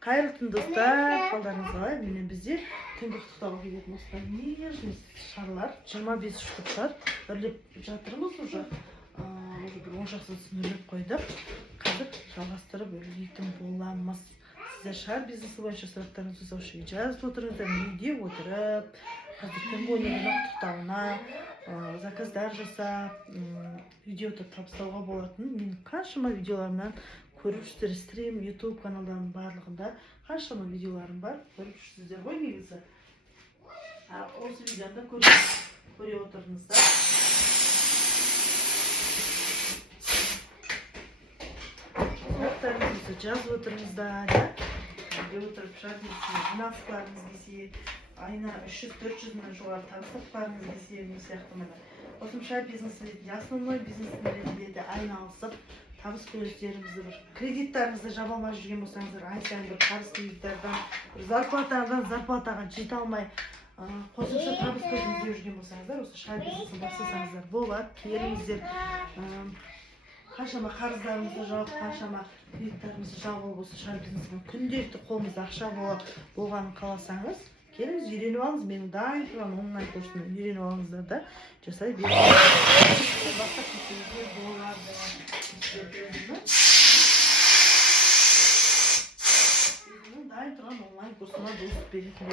Қайырлы достар, қалдарыңыз қалай? Міне бізде түнгі құттықтауға келетін осылай нежный шарлар, 25 штук шар үрлеп жатырмыз уже. Бір 10 шақтысын үрлеп қойдық. Қазір жалғастырып үрлейтін боламыз. Сіздер шар бизнесі бойынша сұрақтарыңызды осы жазып отырыңыздар, үйде отырып, қазір түнгі ойынның құттықтауына заказдар жасап, видеоды табыстауға болатын. Мен қаншама видеоларымнан көріп жүрсіздер, стрим, YouTube каналдарының барлығында қаншама видеоларым бар, көріп жүрсіздер ғой негізі. Осы видеода көре отырыңыздар. Сұрақтарыңызды жазып отырыңыздар. Үйде отырып шар бизнесіне жинақтарыңыз десе, айына 300-400 мың жоғары табыс тапқаныңыз десе, не сияқты міне. Қосымша бизнес ретінде, основной бизнес ретінде айналысып, табыс көздеріңізді бір кредиттарыңызды жаба алмай жүрген болсаңыздар, ай сайын бір қарыз кредиттардан, бір зарплатаға жете алмай, қосымша табыс көзін іздеп жүрген болсаңыздар, осы шар бизнесін бастасаңыздар болады. Келіңіздер, қаншама қарыздарыңызды жауып, қаншама кредиттарыңызды жауып, осы шар бизнесін күнделікті қолыңызда ақша болғанын қаласаңыз, келіңіз, үйреніп алыңыз. Менің дайын тұрған онлайн курсымды үйреніп алыңыздар да жасай беріңіздер. Басқа кетуіңізге болады. Дайын тұрған онлайн курсыма доступ беретін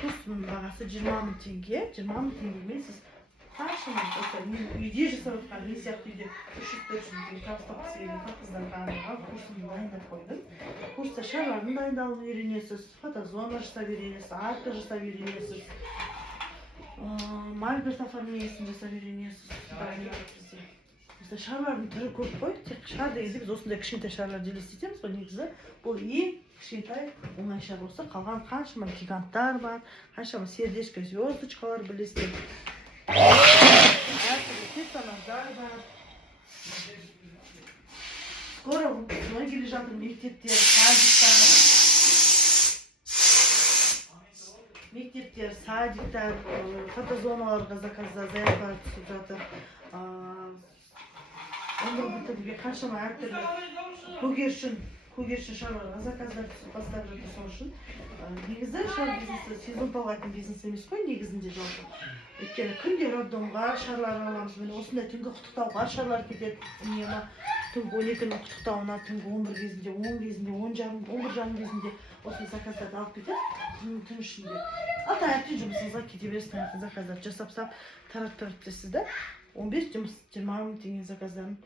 курсымның бағасы 20 мың теңге. 20 мың теңгемен сіз қаншама үйде жасап отқан, мен сияқты үйде 300-400 мың теңге табыс тапқысы келген қыздарға арналған курсымды дайындап қойдым. Курста шарлардың дайындалуын үйренесіз, фотозона жасап үйренесіз, арка жасап үйренесіз, мольберт оформлениесін жасап үйренесіз. Бізде шарлардың түрі көп қой. Тек шар дегенде біз осындай кішкентай шарларды елестетеміз ғой. Негізі бұл ең кішкентай оңай шар болса, қалған қаншама гиганттар бар, қаншама сердечко, звездочкалар білесіздер. Әртүрлі персонаждар бар. Скоро осылай келе жатыр мектептер, садиктар, фотозоналарға заказдар, заявкалар түсіп жатыр. Өмір бітіруге қаншама әртүрлі көгершін шарларға заказдар түсіп бастап жатыр. Сол үшін негізі шар бизнесі сезон талғайтын бизнес емес қой негізінде жалпы. Өйткені күнде роддомға шарлар аламыз. Міне осындай түнгі құттықтауға шарлар кетеді. Үнемі түнгі 12-нің құттықтауына, түнгі 11 кезінде, 10 кезінде, 11 кезінде осындай заказдарды алып кетеді. Түн ішінде. Таңертең жұмысыңызға кете бересіз, таңертең заказдар жасап таратып дейсіз да. 15 жұмыс 20 мың теңге заказдарын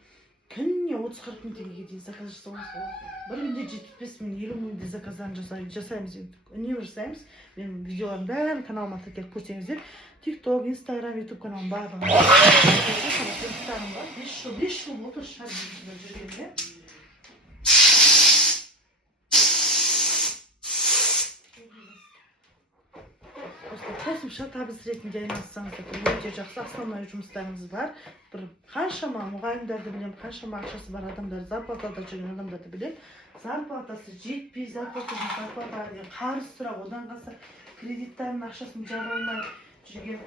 күніне 30-40 мың теңгеге дейін заказ жасауымыз болады. Бір күнде 75 мың, 50 мың заказдарын жасаймыз. Үнемі жасаймыз. Мен видеолардың бәрін каналыма тіркеліп көрсеңіздер, TikTok, Instagram, YouTube каналым барлығы. 5 жыл болды шар бизнесінде жүргенде. Қосымша табыс ретінде айналыссаңыздар, өте жақсы основной жұмыстарыңыз бар. Бір қаншама мұғалімдерді білем, қаншама ақшасы бар адамдар, зарплатада жүрген адамдарды білем. Зарплатасы жетпей, зарплатаға қарыз сұрап, одан қалса кредиттарының ақшасын жаба алмай жүрген,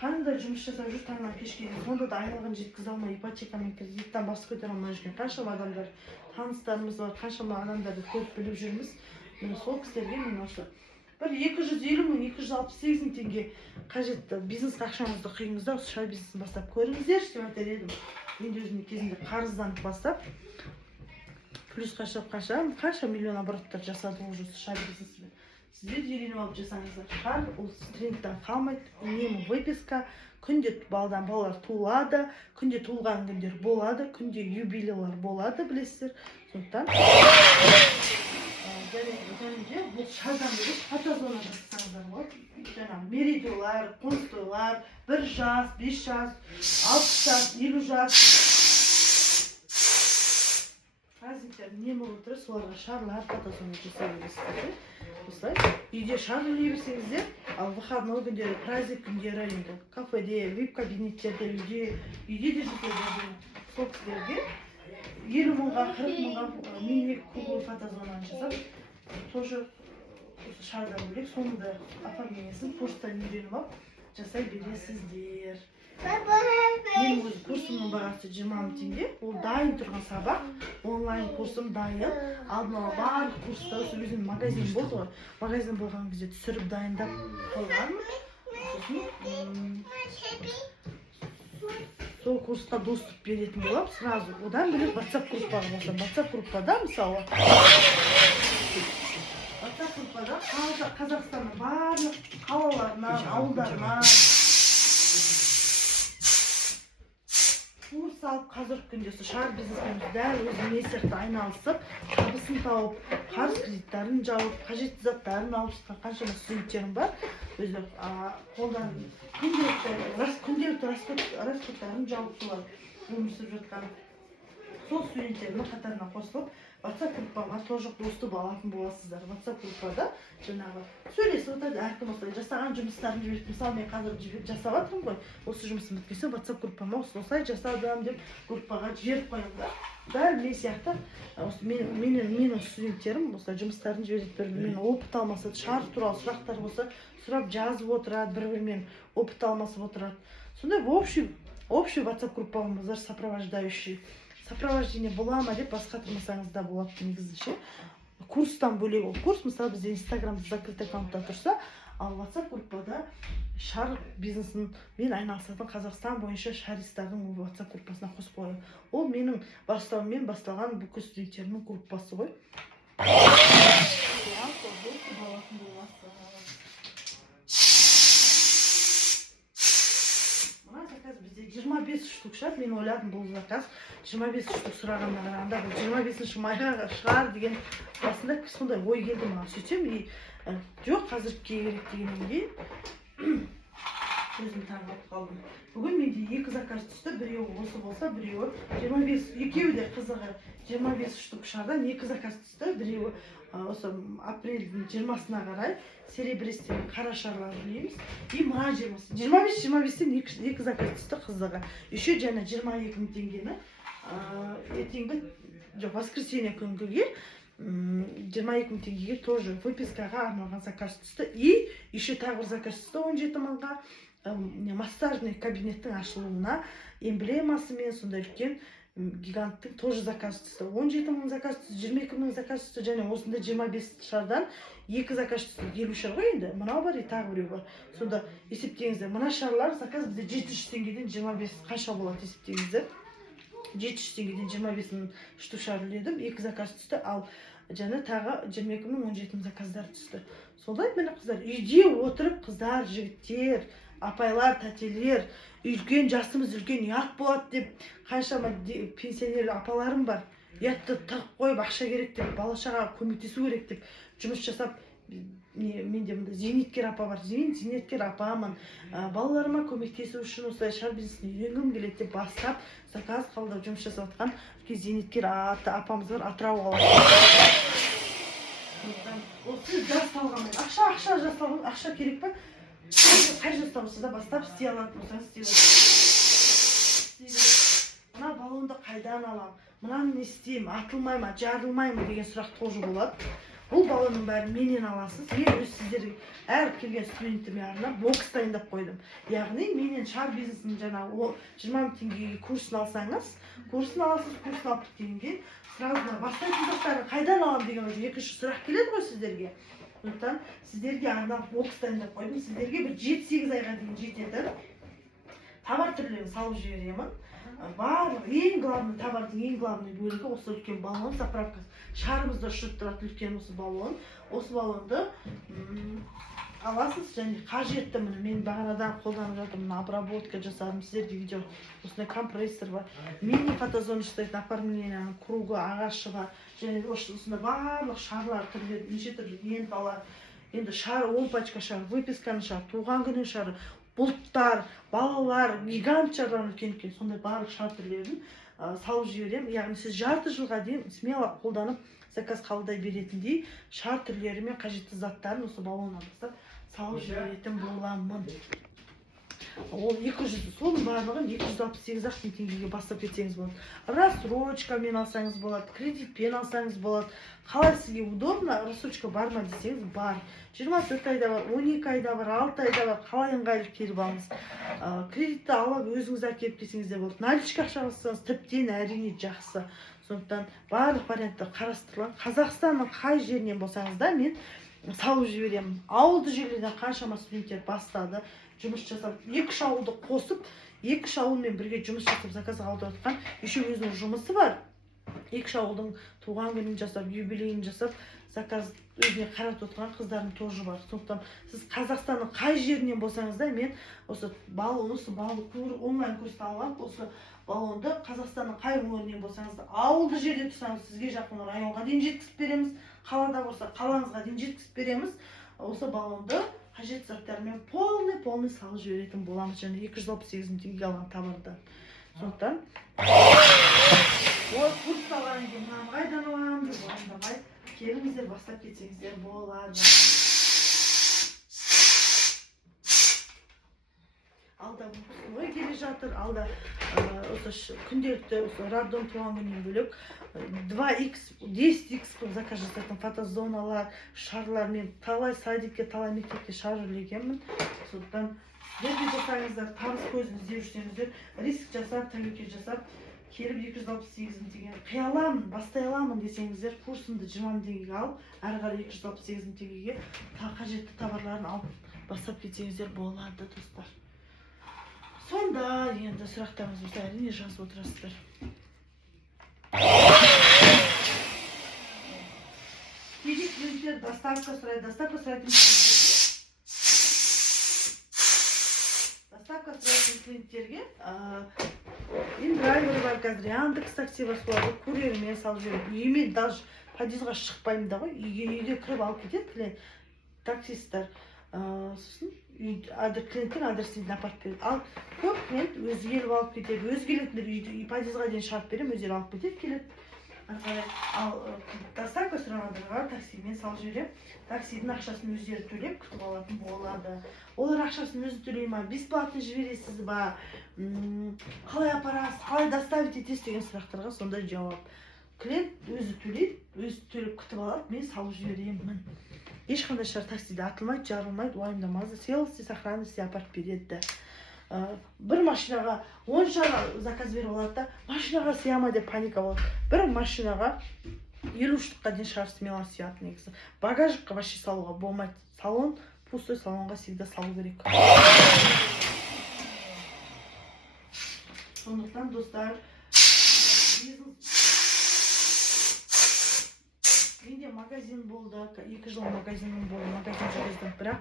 қандай жұмыс жасап жүр таңнан кешке дейін, сонда да айлығын жеткізе алмай, ипотекамен кредиттен бас көтере алмай жүрген қаншама адамдар, таныстарымыз бар, қаншама адамдарды көріп біліп жүрміз. Міне сол кісілерге мен осы бір 250 мың, 268 мың теңге қажетті бизнеске ақшаңызды құйыңыздар, осы шар бизнесін бастап көріңіздер деп айтар едім. Мен өзім кезінде қарызданып бастап, плюс қанша миллион обороттар жасадық уже шар бизнесімен. Сіздер үйреніп алып жасаңыздар. Шар ол трендтен қалмайды, үнемі выписка, күнде балалар туылады, күнде туылған күндер болады, күнде юбилейлар болады, білесіздер. Сондықтан және бұл шардан бөлек фотозона жасасаңыздар болады. Жаңағы мерейтойлар, қоныс тойлар, 1 жас, 5 жас, 60 жас, 50 жас. Праздниктер не болып тұр, соларға шарлар, фотозона жасай бересіздер. Осылай, үйде шар үйлей берсеңіздер, ал выходной күндері, праздник күндері, енді кафеде, вип-кабинеттерде, үйде де жасай сол кісілерге 50 мыңға, 40 мыңға мини круглый фотозонаны жасап, тоже шардан бөлек, соны да оформлениесін почтадан үйреніп алып жасай бересіздер. Менің өз курсымның бағасы 20 мың теңге. Ол дайын тұрған сабақ. Онлайн курсым дайын. Алдын ала барлық курста өзім магазин болды ғой. Магазин болған кезде түсіріп дайындап қойғанмын. Сол курсқа доступ беретін болам сразу. Одан бөлек WhatsApp группаға болса, WhatsApp группада мысалы WhatsApp группада Қазақстанның барлық қалаларынан, ауылдарынан курс алып қазіргі күнде шар бизнеспен дәл өз не сияқты айналысып, табысын тауып, қарыз кредиттарын жауып, қажетті заттарын алып жатқан қаншама студенттерім бар. Өзі қолдан күнделікті расходтарын жауып солар өмір сүріп жатқан сол студенттердің қатарына қосылып, WhatsApp группаға тоже доступ алатын боласыздар. WhatsApp группада жаңағы сөйлесіп отырады, әркім осылай жасаған жұмыстарын жіберіп, мысалы мен қазір жасап жатырмын ғой, осы жұмысым біткенше WhatsApp группама осылай жасадым деп группаға жіберіп қоямын да. Дәл мен сияқты менің студенттерім осылай жұмыстарын жіберіп беріп, мен опыт алмасады, шар туралы сұрақтар болса, сұрап жазып отырады, бір-бірімен опыт алмасып отырады. Сондай общий WhatsApp группамыз бар, сопровождающий. Сопровождение бола ма деп бас қатырмасаңыз да болады негізінше. Курстан бөлек ол курс, мысалы бізде Instagram закрытый аккаунтта тұрса, ал WhatsApp группада шар бизнесін мен айналысатын Қазақстан бойынша шаристардың WhatsApp группасына қосып қойып. Ол менің бастауыммен басталған бүкіл студенттерімнің группасы ғой. Заказ бізде 25 штук шығады. Мен ойладым бұл заказ 25 штук сұрағанына қарағанда бұл 25-ші майға шығар деген басында сондай ой келді маған. Сөйтсем, жоқ қазір керек дегеннен кейін өзім таңғалып қалдым. Бүгін менде 2 заказ түсті, біреуі осы болса, біреуі 25, екеуі де қызығы 25 штук шығардан 2 заказ түсті, біреуі осы апрельдің 20-сына қарай серебристен қара шарлар білеміз. И мына 25-тен 2 заказ түсті қызығы. Еще жаңа 22 мың теңгені ертеңгі воскресенье күнгіге 22 мың теңгеге тоже выпискаға арналған заказ түсті. И еще тағы бір заказ түсті 17 мыңға массажный кабинеттің ашылуына эмблемасымен сондай үлкен гиганттың тоже заказ түсті. 17 мың заказ түсті, 22 мың заказ түсті, және осында 25 шардан 2 заказ түсті. 50 шар ғой енді, мынау бар, тағы біреу бар. Сонда есептеңіздер, мына шарлар заказ бізде 700 теңгеден 25 қанша болады есептеңіздер. 700 теңгеден 25 мың штук шар үледім, 2 заказ түсті, ал және тағы 22 мың 17 мың заказдар түсті. Сондай мені қыздар, үйде отырып қыздар, жігіттер, апайлар, тәтелер, үлкен жасымыз үлкен ұят болады деп қаншама пенсионер апаларым бар. Ұятты тығып қойып ақша керек деп, бала-шағаға көмектесу керек деп жұмыс жасап, менде мында зейнеткер апа бар. Зейнеткер апамын. Балаларыма көмектесу үшін осылай шар бизнесін үйренгім келеді деп бастап, заказ қабылдап жұмыс жасап жатқан үлкен зейнеткер апамыз бар, Атырау қаласы. Осы жас талғанмен, ақша жасалған, ақша керек па? Қай жастан болса да бастап істей алатын болсаңыз істей аласыз. Мына баллонды қайдан алам? Мынаны не істеймін? Атылмай ма, жарылмай ма деген сұрақ тоже болады. Бұл баллонның бәрін менен аласыз. Мен өз сіздерге әр келген студентіме арнап бокс дайындап қойдым. Яғни менен шар бизнесінің жаңағы 20 мың теңгеге курсын алсаңыз, курсын аласыз, курсын алып біткеннен кейін сразу бастайтын заттарын қайдан алам деген екінші сұрақ келеді ғой сіздерге. Сондықтан сіздерге арнап бокс дайындап қойдым. Сіздерге бір 7-8 айға дейін жетеді товар түрлерін салып жіберемін. Барлық ең главный товардың ең главный бөлігі осы үлкен баллон заправкасы. Шарымызда ұшырып тұратын үлкен осы баллон. Осы баллонды аласыз және қажетті мен бағанадан қолданып жатырмын, обработка жасадым. Сіздерде видео осындай компрессор бар. Мини фотозон жасайтын оформленияның кругы, ағашы бар. Және осында барлық шарлар түрлері, неше түрлі ленталар. Енді шар, 10 пачка шар, выписканың шар, туған күннің шары, бұлттар, балалар, гигант шарлар үлкен-үлкен, сондай барлық шар түрлерін салып жіберемін. Яғни сіз жарты жылға дейін смело қолданып заказ қабылдай беретіндей шар түрлері мен қажетті заттарын осы баллоннан бастап салып жіберетін боламын. ол 200, соның барлығын 268 ақ теңгеге бастап кетсеңіз болады. Рассрочкамен алсаңыз болады, кредитпен алсаңыз болады. Қалай сізге удобно, рассрочка бар ма десеңіз бар. 24 айда бар, 12 айда бар, 6 айда бар, қалай ыңғайлы келіп алыңыз. Кредитті алып өзіңіз әкеліп келсеңіз де болады. Наличка ақша алсаңыз тіптен әрине жақсы. Сондықтан барлық вариантты қарастырылған. Қазақстанның қай жерінен болсаңыз да мен салып жіберемін. Ауылды жерлерден қаншама студенттер бастады, жұмыс жасап, 2-3 ауылды қосып, 2-3 ауылмен бірге жұмыс жасап, заказ алып жатқан еще өзінің жұмысы бар. 2 ауылдың туған күнін жасап, юбилейін жасап, заказ өзіне қаратып отырған қыздардың тоже бар. Сондықтан сіз Қазақстанның қай жерінен болсаңыз да мен осы баллы онлайн курсты алған, осы баллонды Қазақстанның қай өңірінен болсаңыз да, ауылды жерде тұрсаңыз сізге жақын районға дейін жеткізіп береміз, қалада болса қалаңызға дейін жеткізіп береміз. Осы баллонды қажет заттармен полный салып жіберетін боламыз, және 268 теңгеге алған товарды. Сондықтан ой, курс алайын деп мынаны қайдан аламын деп уайымдамай келіңіздер, бастап кетсеңіздер болады. Алда ой келе жатыр, алда осы күнделікті роддом туған күннен бөлек 2х, 10х қылып заказ жасайтын фотозоналар, шарлар, мен талай садикке, талай мектепке шар үрлегенмін. Сондықтан сіздер жасаңыздар, табыс көзін іздеп жүрсеңіздер, риск жасап, тәуекел жасап, келіп 268 теңге қия аламын, бастай аламын десеңіздер, курсымды 20 теңгеге алып, әрі қарай 268 теңгеге қажетті товарларын алып бастап кетсеңіздер болады, достар. Сонда енді сұрақтарыңыз болса, әрине жазып отырасыздар. Кейде клиенттер доставка сұрайды, доставка сұрайтын клиенттерге индрайвер бар, қазір Яндекс такси басылады, курьермен салып жүреді. Үйіме даже подъездға шықпаймын да ғой, үйге кіріп алып кетеді клиент, таксисттар. Сосын клиенттер адресін апарып береді. Ал көп клиент өзі келіп алып кетеді. Өзі келетіндер подъездға дейін шығарып беремін, өздері алып кетеді, келеді. Ал доставка сұрағандарға таксимен салып жіберемін. Таксидің ақшасын өздері төлеп күтіп алатын болады. Олар ақшасын өзі төлей ма, бесплатно жібересіз ба, қалай апарасыз, қалай доставить етесіз деген сұрақтарға сондай жауап. Клиент өзі төлейді, өзі төлеп күтіп алады, мен салып жіберемін. Ешқандай шар таксиде атылмайды, жарылмайды, уайымдамаңыз, селости сохранности апарып береді. Бір машинаға 10 шар заказ беріп алады да, машинаға сияма деп паника болады. Бір машинаға 50 штукқа дейін шар смело сияды негізі. Багажикқа вообще салуға болмайды. Салон, пустой салонға всегда салу керек. Сондықтан, достар, менде магазин болды, 2 жыл магазиным болды, магазин жүргіздім, бірақ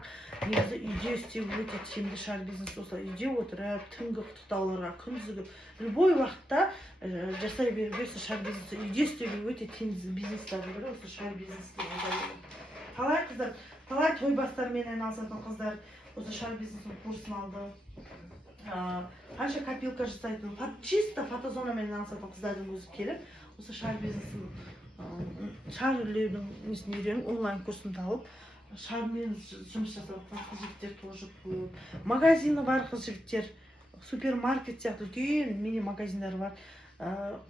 негізі үйде істеу өте тиімді шар бизнес болса, үйде отырып, түнгі құттықтауларға, күндізгі любой уақытта жасай беруге шар бизнесі, үйде істеуге өте тиімді бизнестардың бірі осы шар бизнесі деп ойлаймын. Талай қыздар, талай той бастарымен айналысатын қыздар осы шар бизнесінің курсын алды. Қанша копилка жасайтын, чисто фотозонамен айналысатын қыздардың өзі келіп, осы шар бизнесін шар үрлеудің несін үйреніп, онлайн курсымды алып, шармен жұмыс жасап жатқан қыз-жігіттер тоже көп. Магазины бар қыз-жігіттер, супермаркет сияқты үлкен мини-магазиндар бар.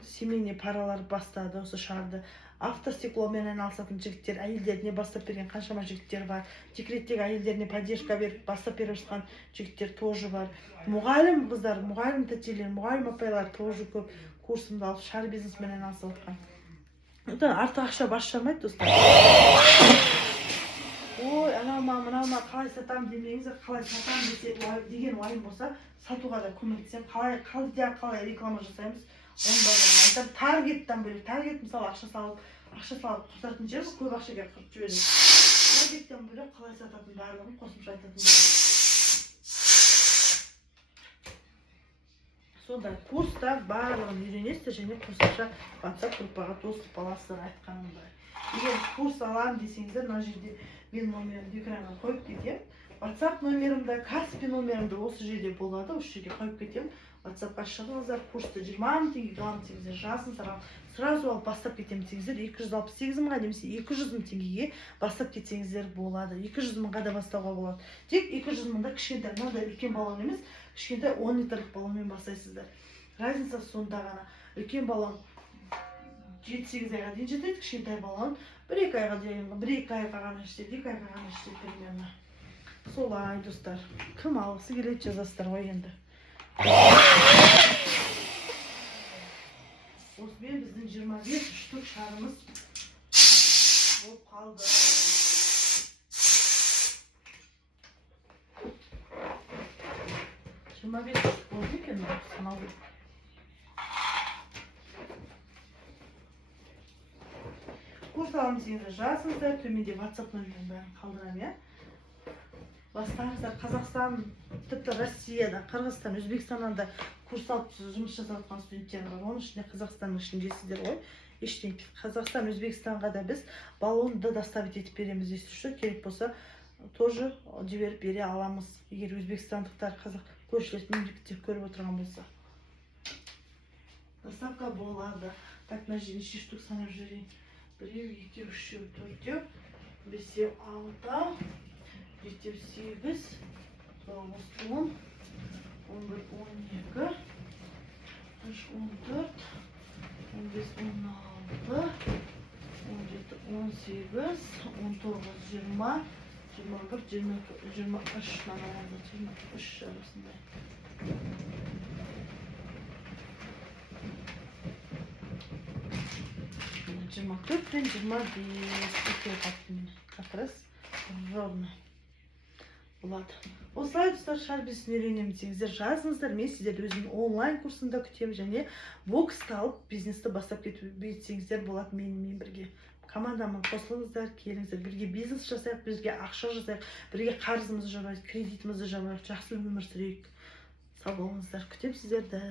Семейный паралар бастады осы шарды. Автостекломен айналысатын жігіттер, әйелдеріне бастап берген қаншама жігіттер бар. Декреттегі әйелдеріне поддержка беріп, бастап беріп жатқан жігіттер тоже бар. Мұғалім қыздар, мұғалім тәтелер, мұғалім апайлар тоже көп курсымды алып, шар бизнесмен айналысып жатқан. Артық ақша бас жармайды, достар. Ой, анама, мынама қалай сатам демеңіздер, қалай сатам деген уайым болса, сатуға да көмектесем, қалай реклама жасаймыз, оның барлығын айтам. Таргеттен бөлек, таргет мысалы ақша салып қосатын жер, көп ақшаға қырып жібереді. Таргеттен бөлек қалай сататын барлығын қосымша айтатын болады. Сондай курста барлығын үйренесіздер, және қосымша WhatsApp группаға доступ аласыздар айтқанымдай. Егер курс аламын десеңіздер, мына жерде мен номерімді экранға қойып кетемін. WhatsApp номерімді, Каспи номерімді осы жерде болады, осы жерде қойып кетемін. WhatsAppқа шығыңыздар, курсты 20 теңгеге аламын десеңіздер, жазыңыздар, сразу алып бастап кетемін десеңіздер, 268 мыңға немесе 200 мың теңгеге бастап кетсеңіздер болады. 200 мыңға да бастауға болады. Тек 200 мыңда кішкентай, мынадай үлкен баллон емес, кішкентай 10 литрлік баллонмен бастайсыздар. Разницасы сонда ғана. Үлкен баллон 7-8 айға дейін жетеді, кішкентай баллон 1-2 айға дейін, 1-2 айға ғана жетеді, 2 айға ғана жетеді примерно. Солай, достар. Кім алғысы келеді жазасыздар ғой енді. Осымен біздің 25 штук шарымыз болып қалды. Жиырма бес болды екен санау. Курс аламын дегенде жазыңыздар, төменде WhatsApp нөмірін бәрін қалдырамын, иә. Бастаңыздар, Қазақстан, тіпті Россияда, Қырғызстан, Өзбекстаннан да курс алып жұмыс жасап жатқан студенттер бар. Оның ішінде Қазақстанның ішіндесіздер ғой. Ештеңе. Қазақстан, Өзбекстанға да біз баллонды доставить етіп береміз. Если керек болса, тоже жіберіп бере аламыз. Егер өзбекстандықтар көршілес мемлекетте көріп отырған болса. Доставка болады. Так, мына жерде неше штук санап жіберейін. 1, 2, 3, 4, 5, 6, 7, 8, 9, 10, 11, 12, 13, 14, 15, 16, 17, 18, 19, 20, 21, 22, 23 намалады, 23 арасында. Жиырма төрт пен 25 екеуі қатты мені. Как раз ровно болады. Осылай достар, шар бизнесін үйренемін десеңіздер жазыңыздар. Мен сіздерді өзімнің онлайн курсында күтемін, және боксты алып бизнесті бастап кетсеңіздер болады менімен бірге. Командамен қосылыңыздар, келіңіздер, бірге бизнес жасайық, бірге ақша жасайық, бірге қарызымызды жабайық, кредитімізді жабайық, жақсы өмір сүрейік. Сау болыңыздар, күтемін сіздерді.